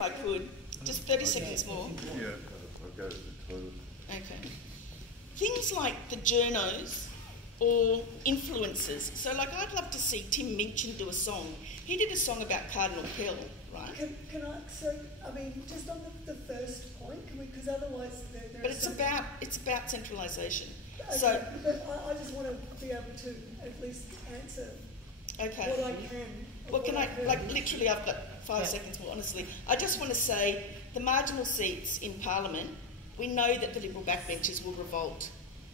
I could. Just 30 seconds more. Yeah, I'll go to the toilet. Okay. Things like the journos or influencers. So, like, I'd love to see Tim Minchin do a song. He did a song about Cardinal Pell, right? Can I? So, I mean, just on the first point, because otherwise, but it's about centralisation. Okay, so, but I just want to be able to at least answer okay. what I can. Well, can I? Like, literally, I've got 5 seconds more. Honestly, I just want to say the marginal seats in Parliament. We know that the Liberal backbenchers will revolt.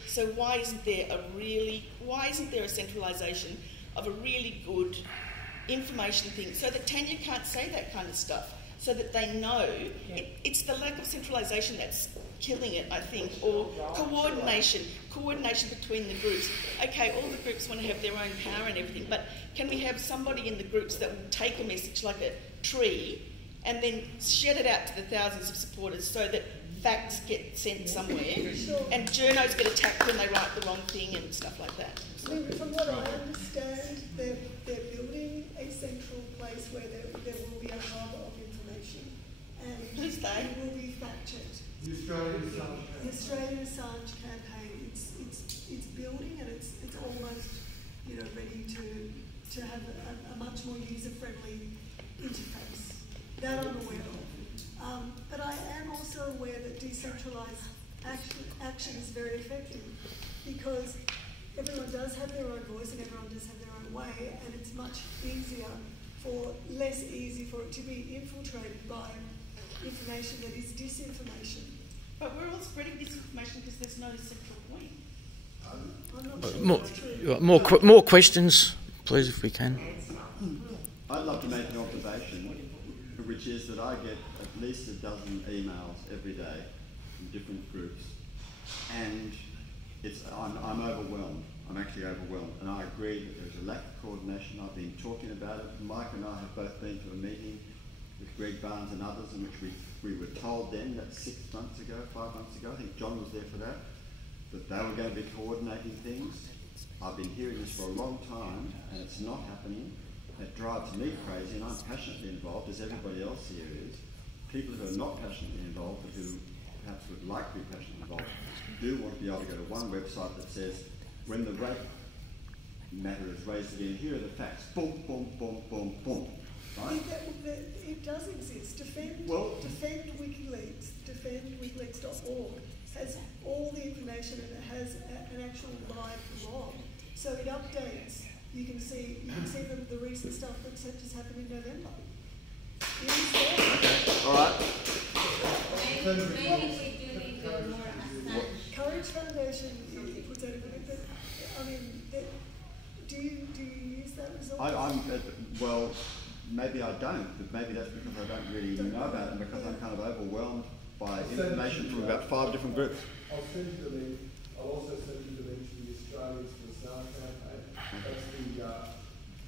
So why isn't there a centralisation of a really good information thing so that Tanya can't say that kind of stuff, so that they know? It's the lack of centralisation that's killing it, I think, or coordination between the groups. Okay, all the groups want to have their own power and everything, but can we have somebody in the groups that will take a message like a tree and then shed it out to the thousands of supporters so that facts get sent somewhere and journos get attacked when they write the wrong thing and stuff like that? I mean, from what I understand, they're building a central place where there will be a harbour of information, and who's they? It will be fact-checked. The Australian Assange campaign. The Australian Assange campaign. It's building, and it's almost, you know, ready to have a much more user-friendly interface. That I'm aware of. But I am also aware that decentralised action is very effective, because everyone does have their own voice and everyone does have their own way, and it's much less easy for it to be infiltrated by information that is disinformation. But we're all spreading disinformation because there's no central point. I'm not sure more, more questions, please, if we can. I'd love to make an observation, which is that I get at least a dozen emails every day from different groups, and I'm overwhelmed. I'm actually overwhelmed, and I agree that there's a lack of coordination. I've been talking about it. Mike and I have both been to a meeting with Greg Barnes and others in which we were told then, that 5 months ago, I think John was there for that they were going to be coordinating things. I've been hearing this for a long time, and it's not happening. It drives me crazy, and I'm passionately involved, as everybody else here is. People who are not passionately involved, but who perhaps would like to be passionately involved, do want to be able to go to one website that says, when the rape matter is raised again, here are the facts. Boom, boom, boom, boom, boom. Right? It does exist. Defend WikiLeaks, defendwikileaks.org has all the information, and it has an actual live log. So it updates. You can see the recent stuff that just happened in November. It is there. Okay. All right. Maybe we do need to do more Assange. Courage Foundation puts out everything, but I mean, do you use that result? Well, maybe I don't, but maybe that's because I don't really know about it, and because I'm kind of overwhelmed by information from about 5 different groups. I'll send you the link. I'll also send you the link to the Australians for the Assange campaign. That's the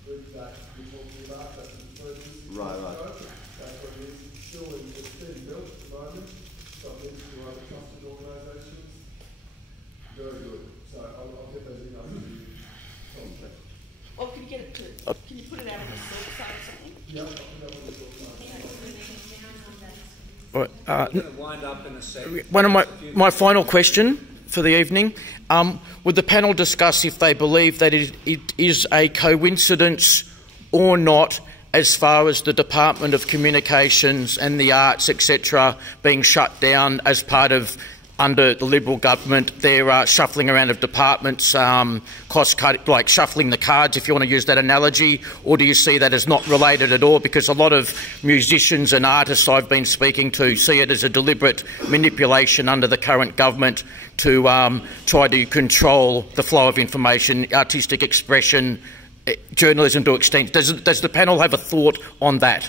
group that we're talking about. That's the first. Right. That's what it is. Surely it's being built at the moment. So it needs to other trusted organisations. Very good. So I'll get those emails to you. Well, can you get it to? Can you put it out on the server side or something? Yeah, I'll put it up on the website. One of my final question for the evening, would the panel discuss if they believe that it is a coincidence or not as far as the Department of Communications and the Arts, etc., being shut down as part of, under the Liberal government, their shuffling around of departments, cost cut, like shuffling the cards, if you want to use that analogy, or do you see that as not related at all? Because a lot of musicians and artists I've been speaking to see it as a deliberate manipulation under the current government to try to control the flow of information, artistic expression, journalism to extent. Does the panel have a thought on that?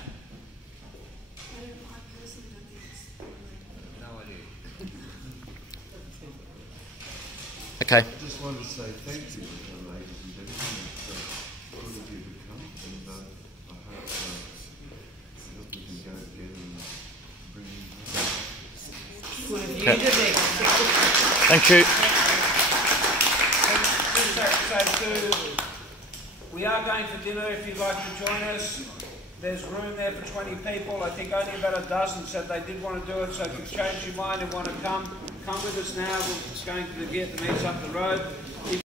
Okay. I just wanted to say thank you, ladies and gentlemen. It's good of you to come, and I hope that we can go together and bring you home. Okay. Thank you. We are going for dinner if you'd like to join us. There's room there for 20 people. I think only about a dozen said they did want to do it. So if you've changed your mind and want to come with us now. We're just going to the Vietnamese up the road.